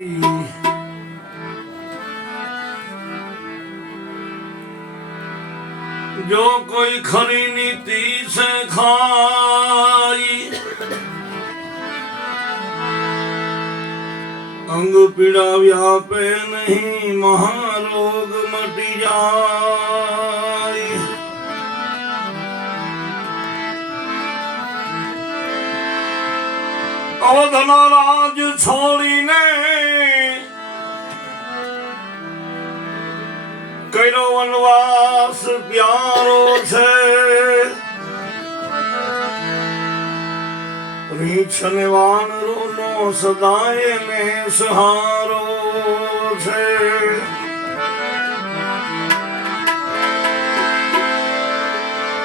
जो कोई खरी नीति से खाई अंग पीड़ा व्यापे नहीं महारोग मटी जाए। अवधना राज छोड़ी ने करो वनवास प्यारो छे रीछ ने वानरो नो सदाय ने सहारो छे।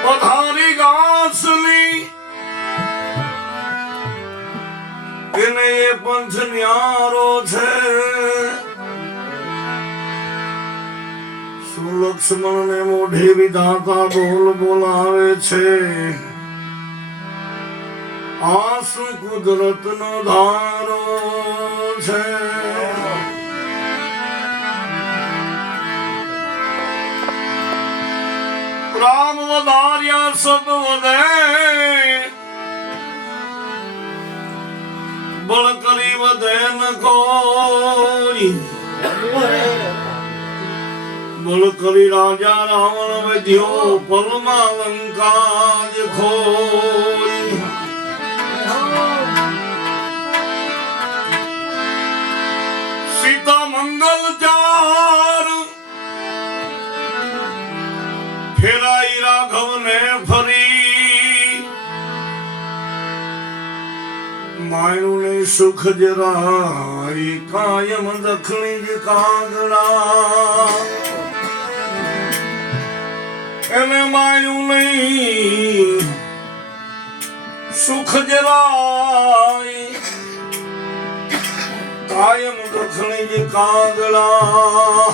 पधारी घासली इने ये पंथ न्यारो छे लक्ष्मण ने मोढे विधाता बोल बोलावे छे आंसू कुदरत नो धारो छे। राम वधार्या सब वधे बल करी वधे न कोई बोल करी राजा रावण विध्यो पलमा लंका खोई। सीता मंगल चार फेराई राघव ने फरी मायू ने सुख जराई कायम दखनी ज कागड़ा એને માયું નહીં સુખ જરાય કાયમ દખણી જ કાગડા।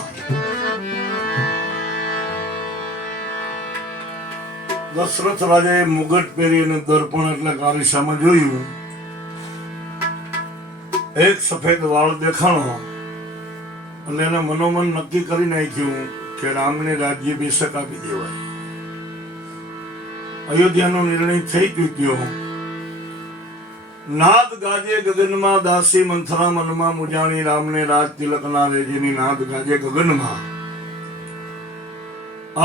દશરથ રાજાએ મુગટ પહેરી અને દર્પણ એટલે કારીસામાં જોયું એક સફેદ વાળ દેખાણો અને એને મનોમન નક્કી કરી નાખ્યું કે રામને રાજ્યાભિષેક આપી દેવાય। અયોધ્યાનો નિર્ણય થઈ ચૂક્યો। નાદ ગાજે ગગનમાં દાસી મંથરા મનમાં મુજાણી રામને રાજ તિલકના રેજીની નાદ ગાજે ગગનમાં।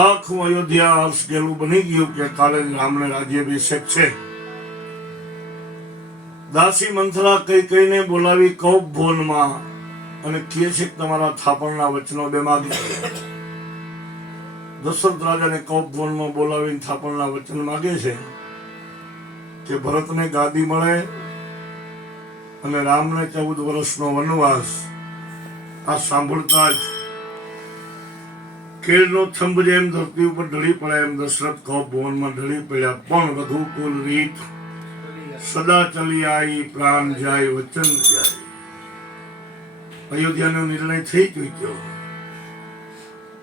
આખું અયોધ્યા હર્ષ ગેલું બની ગયું કે કાલે રામને રાજ્યાભિષેક છે। દાસી મંથરા કઈ કઈને બોલાવી કૌપ ભવનમાં અને કહે છે કે તમારા થાપણના વચનો બે માગી। દશરથ રાજાને કૌપ ભવનમાં બોલાવીને થાપણના વચન માગે છે કે ભરતને ગાદી મળે અને રામને 14 વર્ષનો વનવાસ। આ સાંભળતા જ કેળનો થંભ જેમ ધરતી ઉપર ઢળી પડે એમ દશરથ કૌપ ભવનમાં ઢળી પડ્યા। પણ રઘુકુલ રીત સદા ચલી આવી પ્રાણ જાય વચન જાય। અયોધ્યાનો નિર્ણય થઈ ચૂક્યો।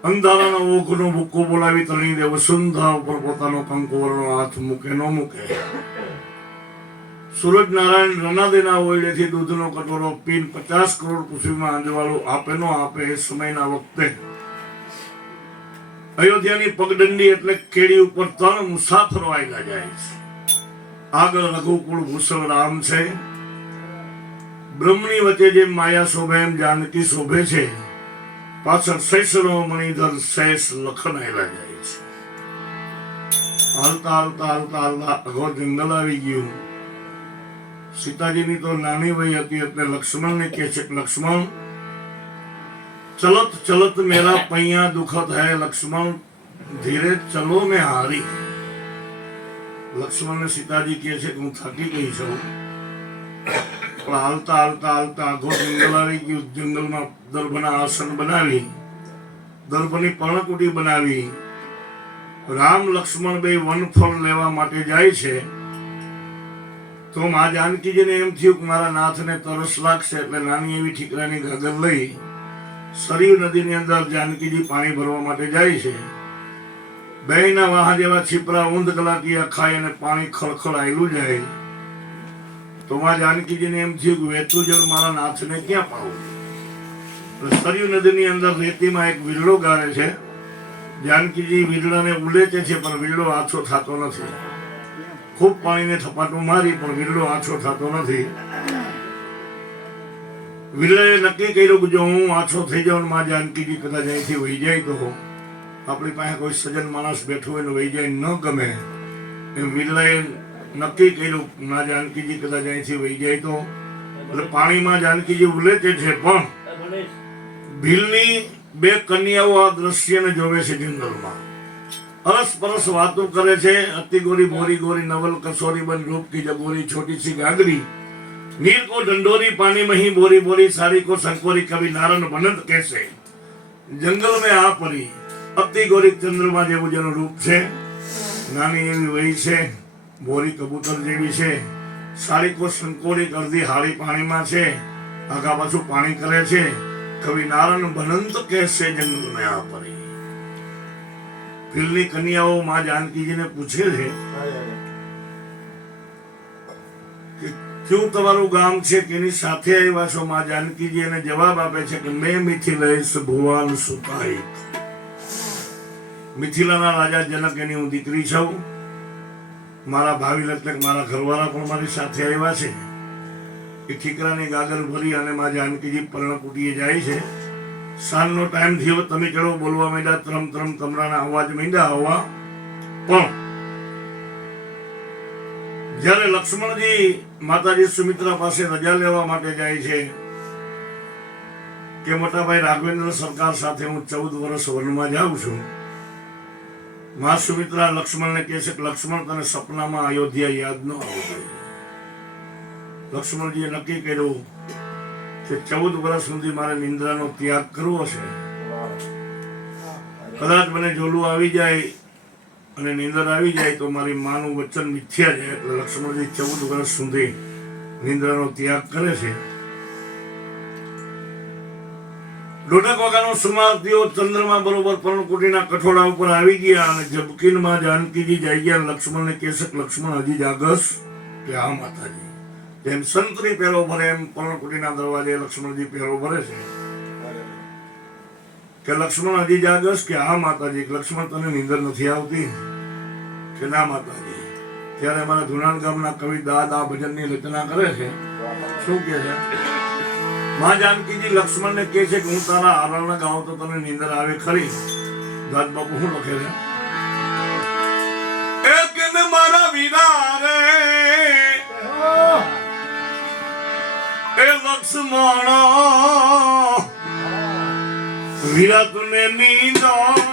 અંધારાનો ઓખનો ભૂક્કો બોલાવી તણી દે વસુંધરા ઉપર પોતાનો કંકુવરનો હાથ મૂકે ન મૂકે। સૂરજ નારાયણ રનાદેના ઓયડેથી દૂધનો કટોરો પીન 50 કરોડ પૃથ્વીમાં આંજવાળું આપે ન આપે એ સમયના વખતે અયોધ્યાની પગદંડી એટલે કેડી ઉપર 3 મુસાફરો આવેલા જાય છે। આગળ રઘુકુળ ભૂષણ રામ છે, બ્રહ્મની વચ્ચે જેમ માયા શોભે એમ જાનકી શોભે છે, પાછળ શૈશરો મણિધર શેષ લખન આવેલા જાય છે। હાલતા હાલતા હાલતા હાલતા અઘો જંગલ આવી ગયું। સીતાજીની તો નાની વય હતી એટલે લક્ષ્મણને કહે છે કે લક્ષ્મણ ચલત ચલત મેરા પૈયા દુખત હૈ લક્ષ્મણ ધીરે ચલો મેં હારી। લક્ષ્મણને સીતાજી કહે છે કે હું થાકી ગઈ છું। પણ હાલતા હાલતા હાલતા આખો જંગલ આવી ગયું। જંગલમાં દર્ભના આસન બનાવી દર્ભની પર્ણકુટી બનાવી રામ લક્ષ્મણ બે વનફળ લેવા માટે જાય છે। તો મા જાનકીજીને એમ થયું કે મારા નાથને તરસ લાગશે એટલે નાની એવી ઠીકરાની ગાગર લઈ સરયુ નદીની અંદર જાનકીજી પાણી ભરવા માટે જાય છે। બેયના વાહ જેવા છીપરા ઊંધ કલાકીયા ખાય અને પાણી ખળખળાયેલું જાય। તો માં જાનકીજીને એમ થયું કે વહેતું જળ મારા નાથને ક્યાં પાવું। સરયુ નદીની અંદર રેતીમાં એક વીરડો ગાળે છે. જાનકીજી વીરડાને ઉલેચે છે પણ વીરડો આછો થતો નથી. ખૂબ પાણીને થપાટું મારી પણ વીરડો આછો થતો નથી. વીરડાએ નક્કી કર્યું કે જો હું આછો થઈ જાઉં, માં જાનકીજી કદાચ અહીંથી વહી જાય તો આપણી પાસે કોઈ સજ્જન માણસ બેઠું હોય ને વહી જાય ન ગમે એમ વીરડાએ નક્કી કર્યું. માં જાનકીજી કદાચ અહીંથી વહી જાય તો એટલે પાણીમાં જાનકીજી ઉલેચે છે પણ ભીલની બે કન્યાઓ આ દ્રશ્યને જોવે છે. જંગલમાં અરસ પરસ વાતો કરે છે. અતિ ગોરી મોરી ગોરી નવલ કસોરી બન રૂપ की जगोरी छोटी सी गागरी नीर को डंडोरी पानी में ही बोरी बोरी साड़ी को संकोरी कभी नारन बनंत कैसे. जंगल में आ परी અતિ ગોરી ચંદ્રમા જેવું જેનું રૂપ છે. નાની એવી વહી છે, બોરી કબૂતર જેવી છે. સાડી કો સંકોરી કરતી હાડી પાણીમાં છે, આગા પાછું પાણી કરે છે. કવિ નારાયણ બનંત કહેશે જંગલ में आ परी. ભીલની કન્યાઓ માં જાનકીજીને પૂછે છે કે ક્યું તમારું ગામ છે, કેની સાથે આવ્યા છો? માં જાનકીજી એને જવાબ આપે છે કે મેં મિથિલેશ ભુવન સુતાઈ. મિથિલાના રાજા જનક એની હું દીકરી છું. મારા ભાવિ એટલે મારા ઘરવાળા પણ મારી સાથે આવ્યા છે. એ ઠીકરાની ગાગર ભરી અને માં જાનકીજી પર્ણકુટીએ જાય છે. સાંજનો ટાઈમ થયો, તમે ચડો બોલવા માંડ્યા, ત્રમ ત્રમ તમરાના અવાજ માંડ્યા આવવા. પણ જ્યારે લક્ષ્મણજી માતાજી સુમિત્રા પાસે રજા લેવા માટે જાય છે કે મોટાભાઈ રાઘવેન્દ્ર સરકાર સાથે હું 14 વર્ષ વનમાં જાઉં છું. મા સુમિત્રા લક્ષ્મણને કહે છે કે લક્ષ્મણ તને સપનામાં અયોધ્યા યાદ ન આવતું. લક્ષ્મણજીએ નક્કી કર્યું કે 14 વર્ષ સુધી મારે નિંદ્રાનો ત્યાગ કરવો છે. કદાચ મને ઝોલું આવી જાય અને નિંદર આવી જાય તો મારી માનું વચન મિથ્યા છે. એટલે લક્ષ્મણજી 14 વર્ષ સુધી નિંદ્રાનો ત્યાગ કરે છે. દોઢક વાગ્યાનો સુમાર થયો. ચંદ્રમા બરોબર પર્ણકુટીના કઠોળા ઉપર આવી ગયા અને જબકીનમાં જાનકીજી જઈ ગયા. લક્ષ્મણને કહે છે લક્ષ્મણ હજી જાગસ? કે હા માતાજી. જેમ સંતરી પહેરો ભરે એમ પર્ણકુટીના દરવાજે લક્ષ્મણજી પહેરો ભરે છે કે લક્ષ્મણ હજી જાગસ? કે હા માતાજી. લક્ષ્મણ તને નીંદર નથી આવતી? કે ના માતાજી. ત્યારે અમારા ધુનાણ ગામના કવિ દાદ આ ભજનની રચના કરે છે. શું કે છે? માં જાનકીજી લક્ષ્મણને કહે છે કે હું તારા આરણને ગાઉં તો તને નીંદર આવે ખરી? દાદ બાપુ શું લખે છે? એક ને મારા વિના રે એ લક્ષ્મણ વીરા તુને નીંદર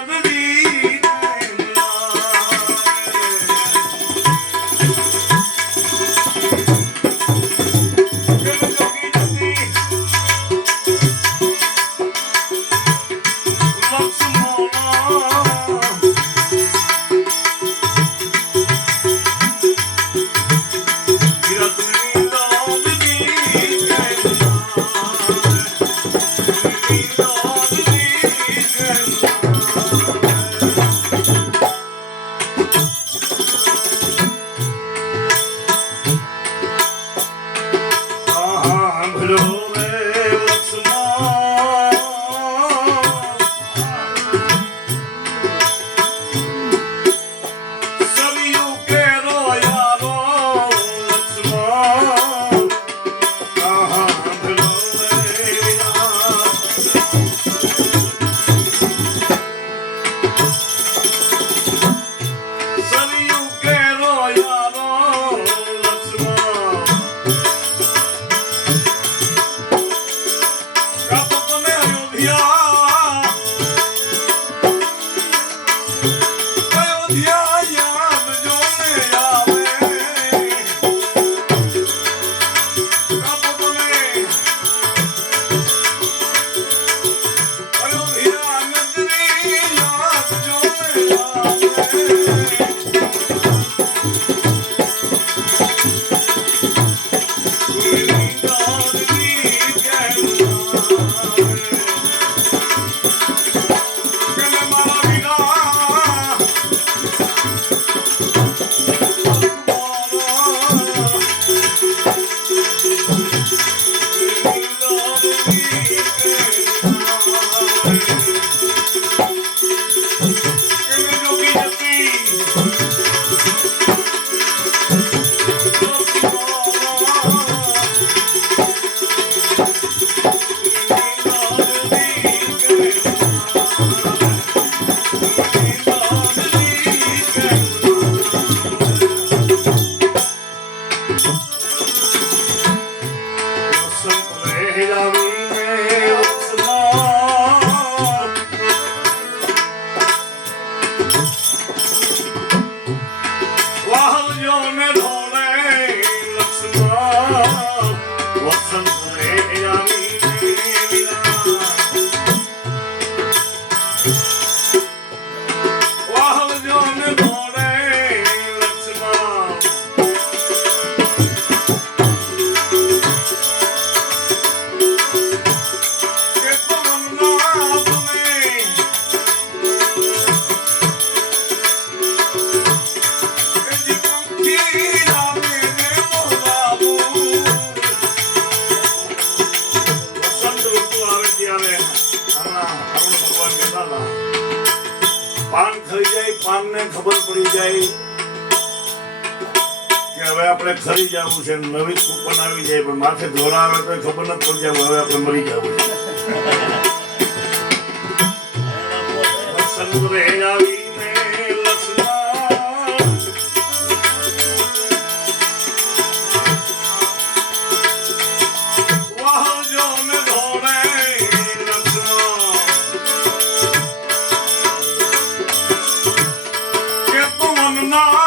ખાઈ જાય પાનને ખબર પડી જાય કે હવે આપણે ખરી જવું છે, નવી કૂપન આવી જાય પણ માથે ધોરા આવે તો ખબર નથી પડી જાય હવે આપણે મરી જવું છે. સંગ્રહ આવીને લક્ષ્મણ વાહજો ને ધોરે લક્ષ્મણ કે તું ના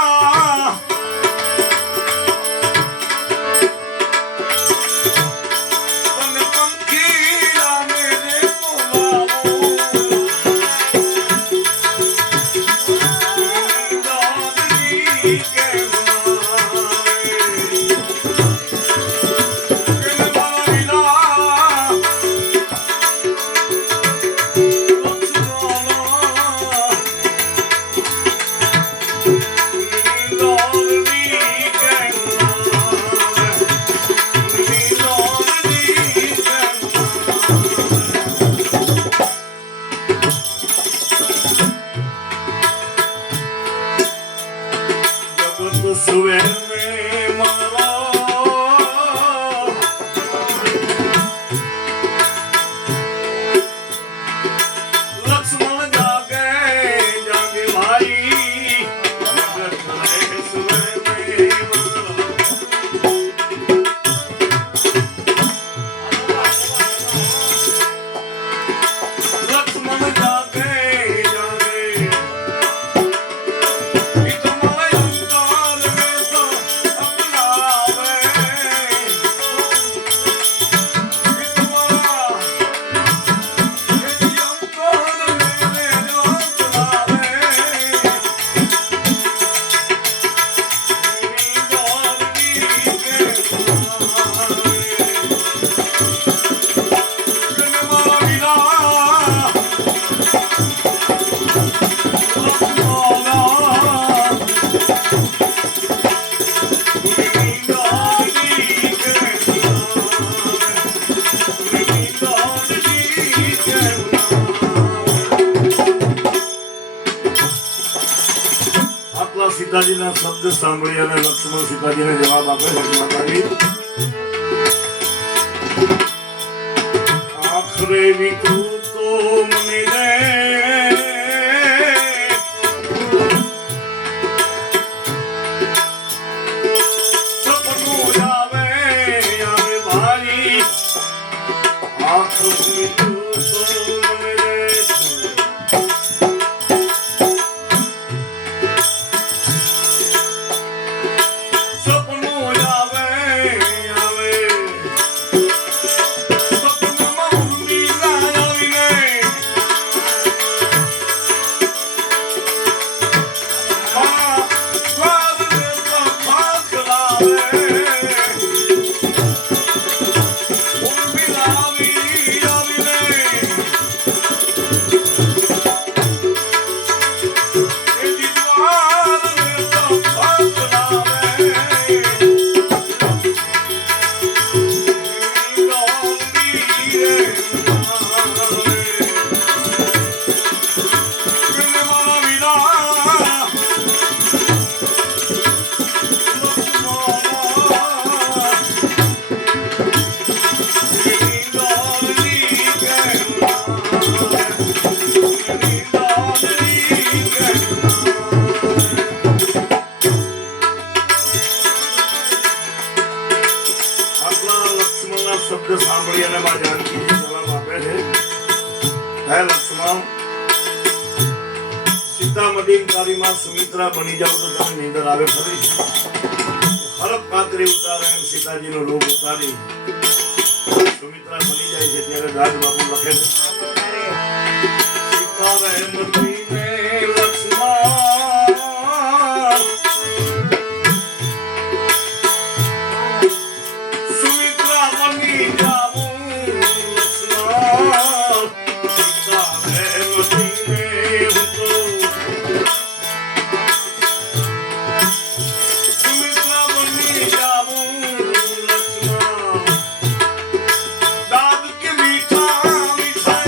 સીતાજીના શબ્દ સાંભળી અને લક્ષ્મણ સીતાજીને જવાબ આપે છે માતાજી આખરે વિકૃતો મને રે સપનું આવે આવે ભાઈ આખરે વિકૃતો મને રે શબ્દ સાંભળી અને માં જાનકીજી જવાબ આપે છે હે લક્ષ્મણ સીતામઢી તારી માં સુમિત્રા બની જાવ તો તને નીંદર આવે ખરી હરપ પાતરી ઉતારે એમ સીતાજીનો રૂપ ઉતારી સુમિત્રા બની જાય છે ત્યારે રાજ બાપુ લખે છે સીતા રહેમતી ને લક્ષ્મણ સુમિત્રા બની જાવું લક્ષ્મણ સીતા રહેમતી ને હું તો સુમિત્રા બની જાવું લક્ષ્મણ દાદ કે મીઠા મીઠા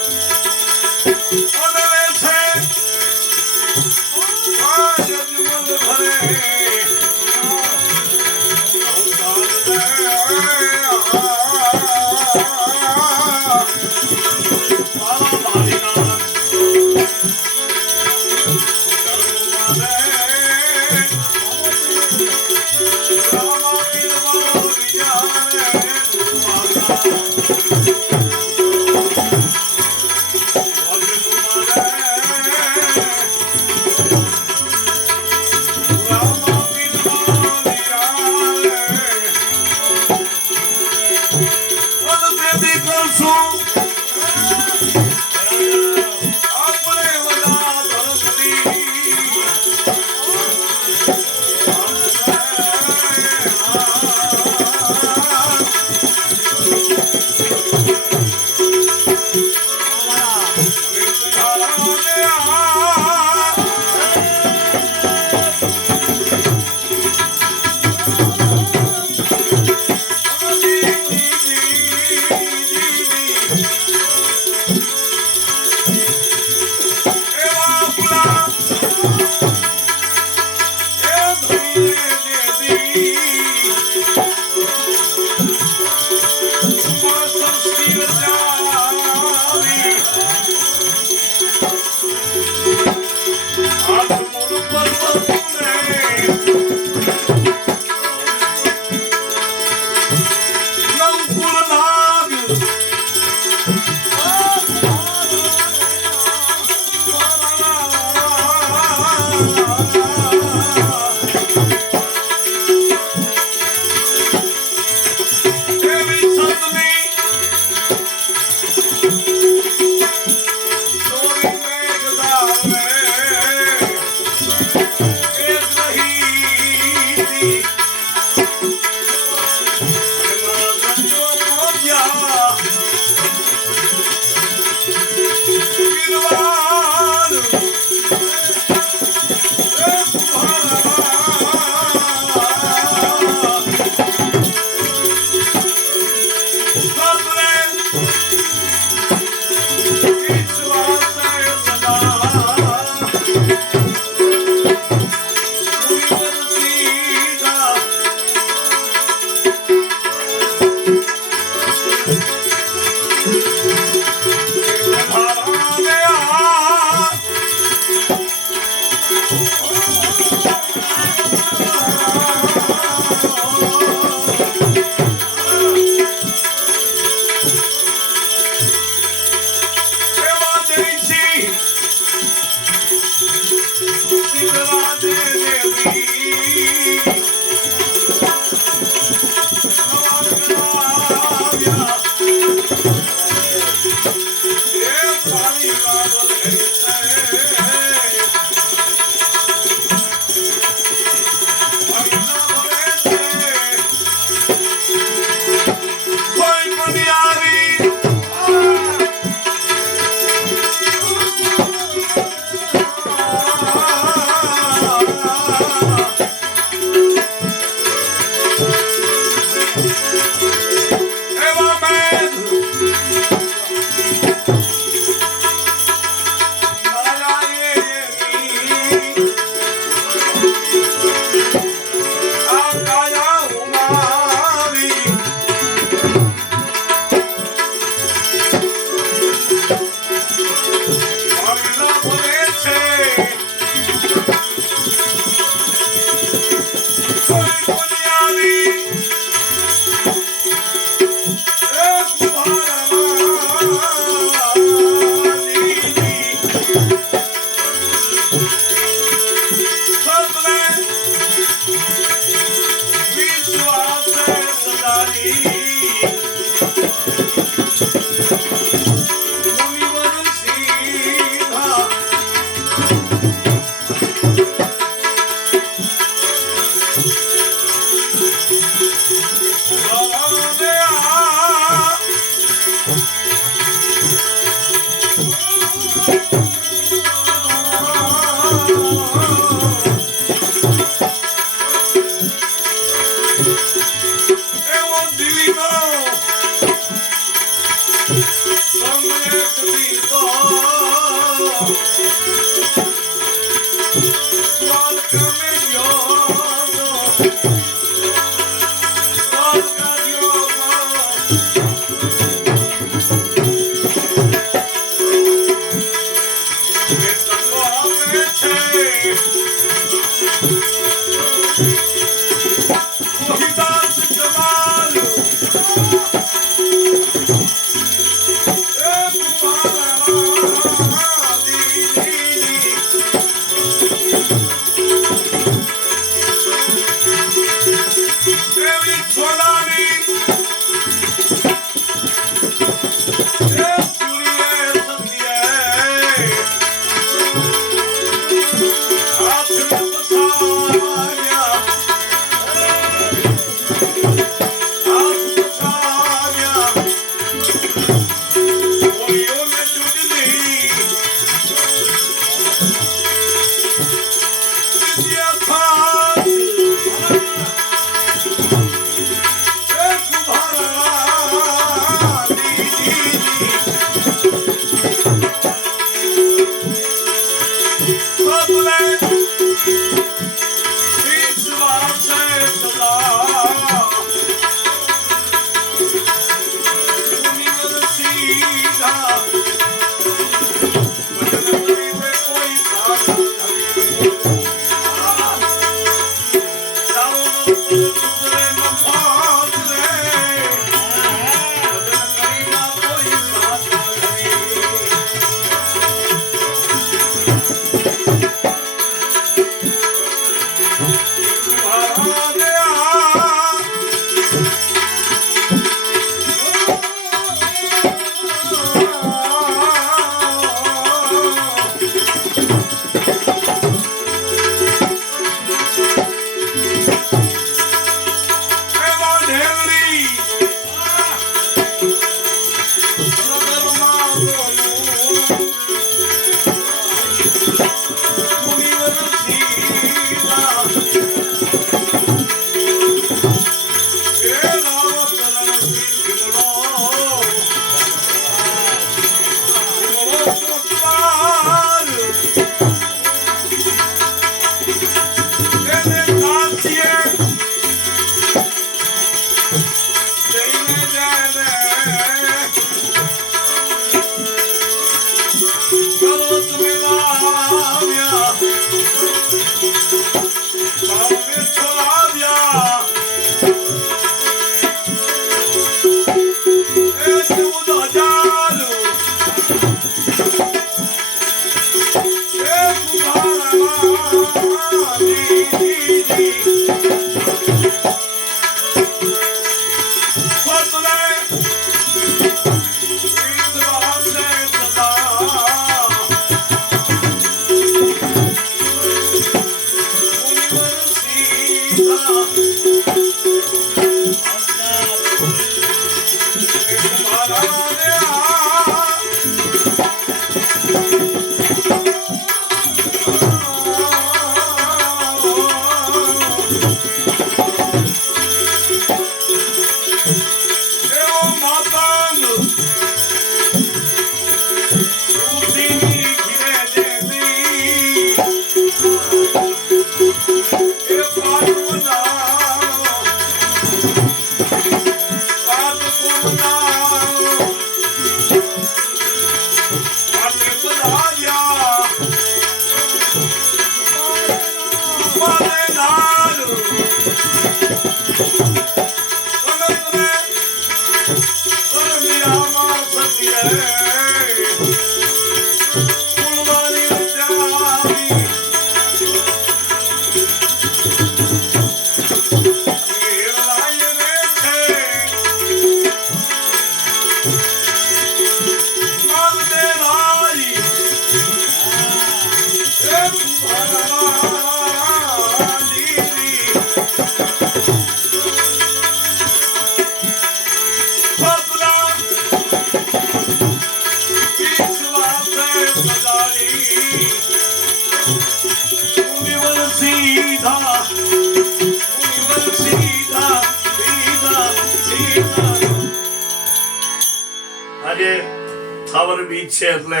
સ્થાવર બીજ છે એટલે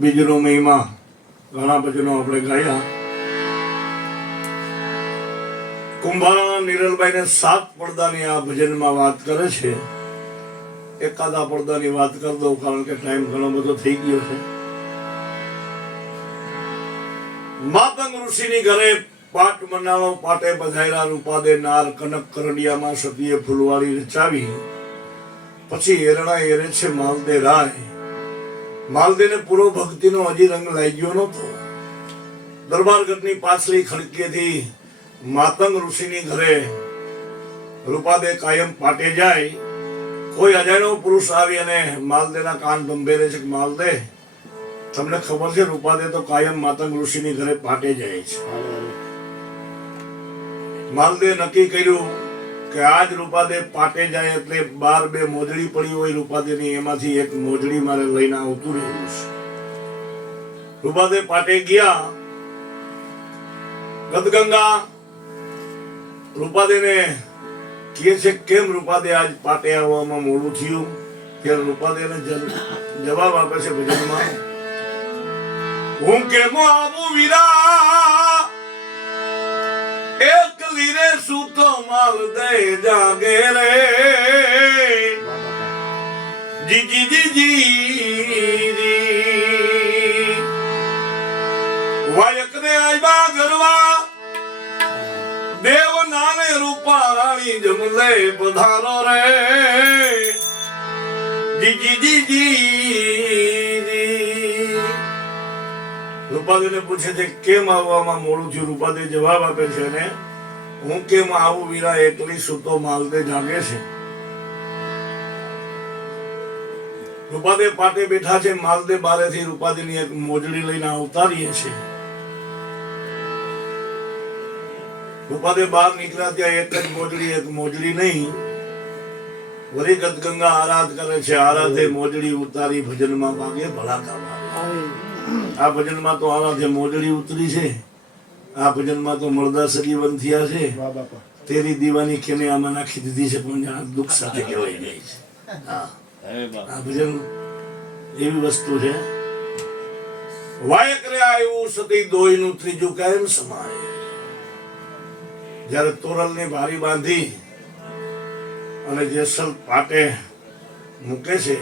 બીજનો મહિમા ઘણા ભજનો આપણે ગાયા. કુંભારાના નિરલભાઈને 7 પડદાની આ ભજનમાં વાત કરે છે. એકાદા પડદાની વાત કરી દઉં કારણ કે ટાઈમ ઘણો બધો થઈ ગયો છે. માતંગ ઋષિની ઘરે પાટ મનાવો પાટે બધાયરા રૂપાદે નાર કનક કરડિયામાં સતીએ ફૂલવાળી રચાવી. પછી એરણા એરે છે માલદે રાય. માલદેને પૂરો ભક્તિનો હજી રંગ લાગ્યો નહોતો. દરબારગઢની પાછલી ખડકીએથી માતંગ ઋષિની ઘરે રૂપાદે કાયમ પાટે જાય. કોઈ અજાણ્યો પુરુષ આવી અને માલદેના કાન બંભેરે છે કે માલદે, તમને ખબર છે રૂપાદે તો કાયમ માતંગ ઋષિની ઘરે પાટે જાય છે. માલદે નક્કી કર્યું કે આજ રૂપાદે પાટે જાય એટલે 12 મોજડી પડી હોય રૂપાદેની, એમાંથી એક મોજડી મારે લઈને આવતું રહેવું છે. રૂપાદે પાટે ગયા. ગદગંગા રૂપાદેને કહે છે કેમ રૂપાદે આજ પાટે આવવામાં મોડું થયું? ત્યારે રૂપાદેને જવાબ આપે છે ભજનમાં, હું કેમ આવું વીરા એક લીરે સૂતો માલ દે જાગે રે જી જી જી જી વાયક ને આયબા ગરવા દેવ નાને રૂપાણી જમલે પધારો રે જી જી જી જી. રૂપાદેને પૂછે છે કેમ આવવામાં મોડું થયું? રૂપાદે જવાબ આપે છે ને હું કેમ આવું વીરા એકલી સૂતો માલદે જાગે છે. રૂપાદે પાટે બેઠા છે. માલદે બારેથી રૂપાદેની એક મોજડી લઈને અવતારીએ છે. રૂપાદે બહાર નીકળ્યા ત્યાં એક જ મોજડી, એક મોજડી નહીં. વળી ગદગંગા આરાધ કરે છે. આરાધે મોજડી ઉતારી ભજનમાં વાગે ભડાકા મારે. આ ભજનમાં તો આરાધે મોજડી ઉતરી છે. આ ભજનમાં તો મળદા સજીવન થયા છે. તેરી દીવાની કેને આમાં નાખી દીધી છે પણ દુઃખ સાથે કહેવાય જાય છે. આ ભજન એવી વસ્તુ છે. વાયક રે આવ્યું સતી દોયનું ત્રીજું કાયમ સમાય. જયારે તોરલની બારી બાંધી અને જેસલ પાટે મૂકે છે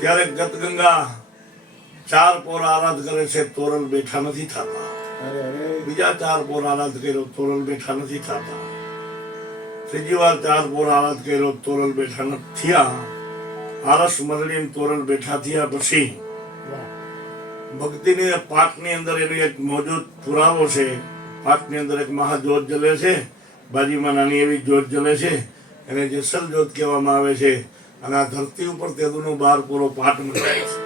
ત્યારે ગદગંગા 4 પોર આરાધ કરે છે. તોરલ બેઠા નથી થતા. બીજા 4 પોર આરાધ કર્યો, તોરલ બેઠા નથી થતા. ત્રીજી વાર 4 પોર આરાધ કર્યો, તોરલ બેઠા નથી થયા. આરસ મરડીને તોરલ બેઠા થયા પછી ભક્તિની પાટની અંદર એનો એક મોજૂદ પુરાવો છે. પાટની અંદર એક મહાજ્યોત જલે છે. બાજુમાં નાની એવી જ્યોત જલે છે. એને જેસલ જ્યોત કહેવામાં આવે છે. અને આ ધરતી ઉપર તેદુનો 12 પૂરો પાટ મંડાય છે.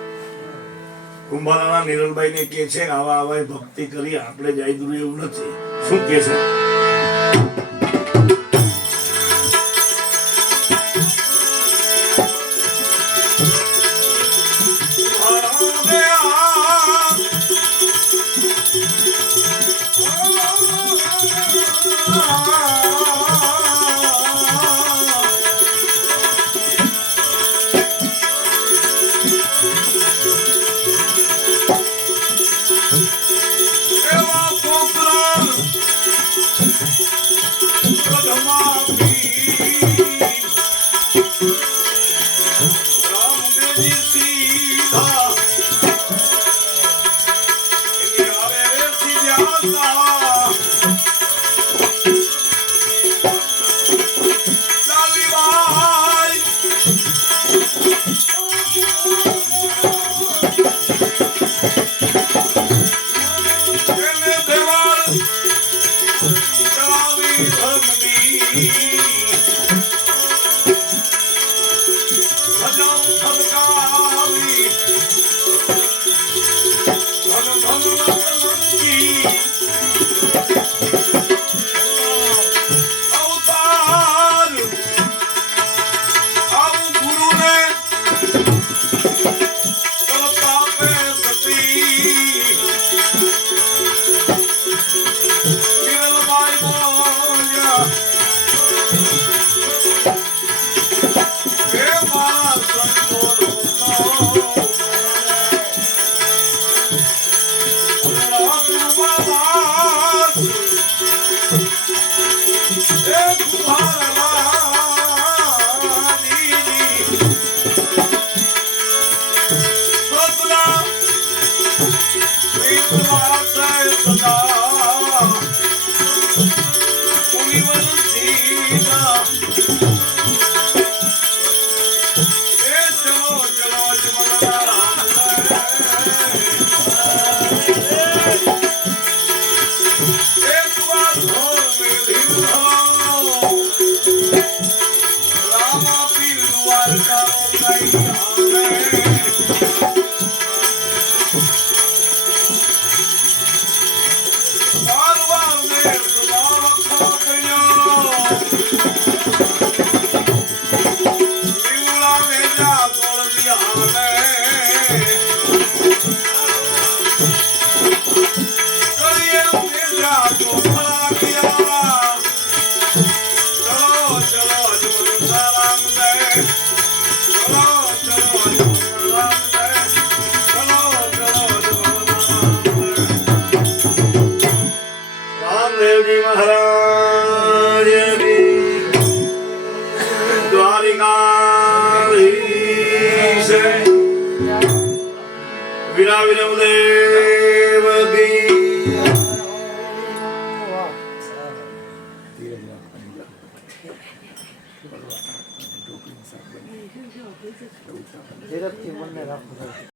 કુંભારાના નિરલભાઈને કહે છે આવા આવા ભક્તિ કરી આપણે જાય દૂર એવું નથી. શું કહે છે? Hey, રામદેવજી મહારાજ